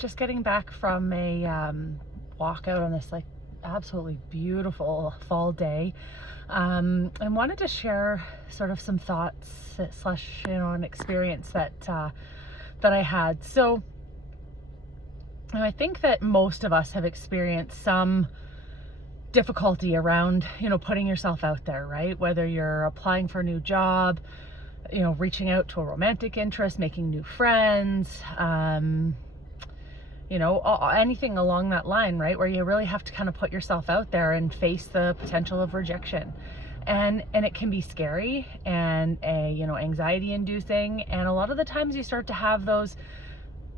just getting back from a walk out on this like absolutely beautiful fall day, and wanted to share sort of some thoughts slash an experience that I had. So I think that most of us have experienced some difficulty around putting yourself out there, right? Whether you're applying for a new job, reaching out to a romantic interest, making new friends, anything along that line, right? Where you really have to kind of put yourself out there and face the potential of rejection. And it can be scary and anxiety inducing. And a lot of the times you start to have those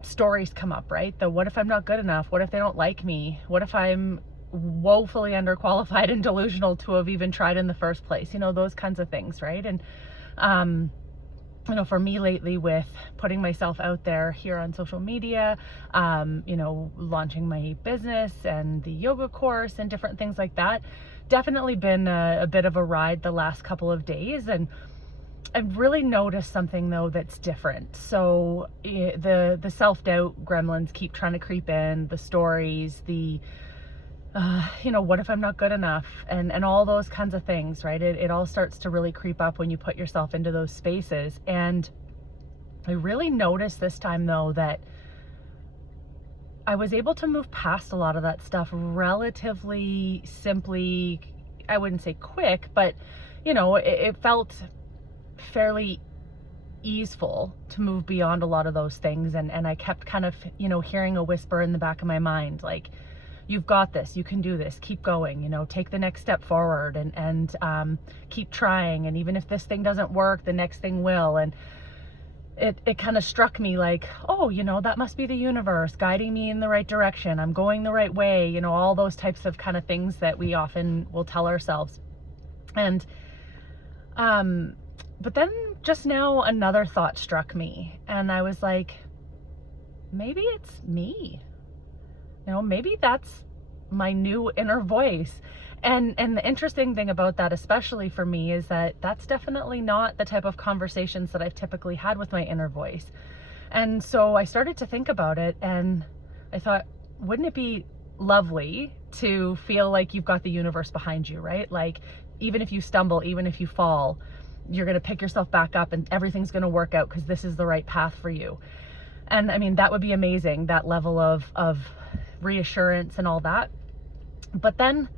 stories come up, right? The what if I'm not good enough? What if they don't like me? What if I'm woefully underqualified and delusional to have even tried in the first place? Those kinds of things, right? And for me lately, with putting myself out there here on social media, launching my business and the yoga course and different things like that, definitely been a bit of a ride the last couple of days. And I've really noticed something though that's different. So the self-doubt gremlins keep trying to creep in, the stories, the what if I'm not good enough, and all those kinds of things, right? It all starts to really creep up when you put yourself into those spaces. And I really noticed this time though that I was able to move past a lot of that stuff relatively simply. I wouldn't say quick, but it felt fairly easeful to move beyond a lot of those things. And I kept kind of, hearing a whisper in the back of my mind, like, you've got this, you can do this, keep going, take the next step forward and keep trying. And even if this thing doesn't work, the next thing will. And it kind of struck me like, oh, that must be the universe guiding me in the right direction. I'm going the right way, all those types of kind of things that we often will tell ourselves. And, but then just now another thought struck me and I was like, maybe it's me. Maybe that's my new inner voice. And the interesting thing about that, especially for me, is that that's definitely not the type of conversations that I've typically had with my inner voice. And so I started to think about it and I thought, wouldn't it be lovely to feel like you've got the universe behind you, right? Like, even if you stumble, even if you fall, you're going to pick yourself back up and everything's going to work out because this is the right path for you. And I mean, that would be amazing, that level of reassurance and all that. But then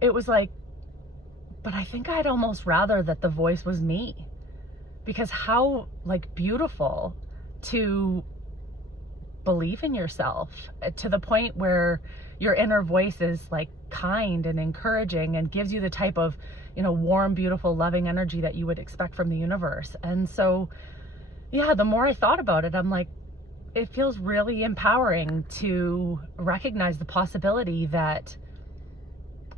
it was like, but I think I'd almost rather that the voice was me, because how beautiful to believe in yourself to the point where your inner voice is like kind and encouraging and gives you the type of, warm, beautiful, loving energy that you would expect from the universe. And so, yeah, the more I thought about it, I'm like, it feels really empowering to recognize the possibility that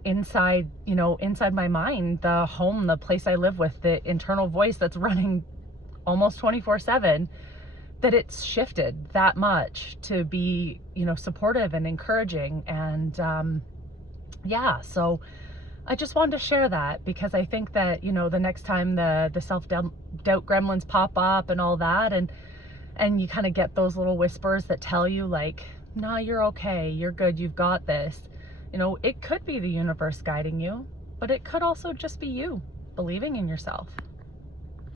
inside my mind, the home, the place I live with, the internal voice that's running almost 24/7, that it's shifted that much to be, supportive and encouraging. And so I just wanted to share that, because I think that, the next time the self-doubt gremlins pop up and all that, and you kind of get those little whispers that tell you like, nah, you're okay, you're good, you've got this. It could be the universe guiding you, but it could also just be you believing in yourself.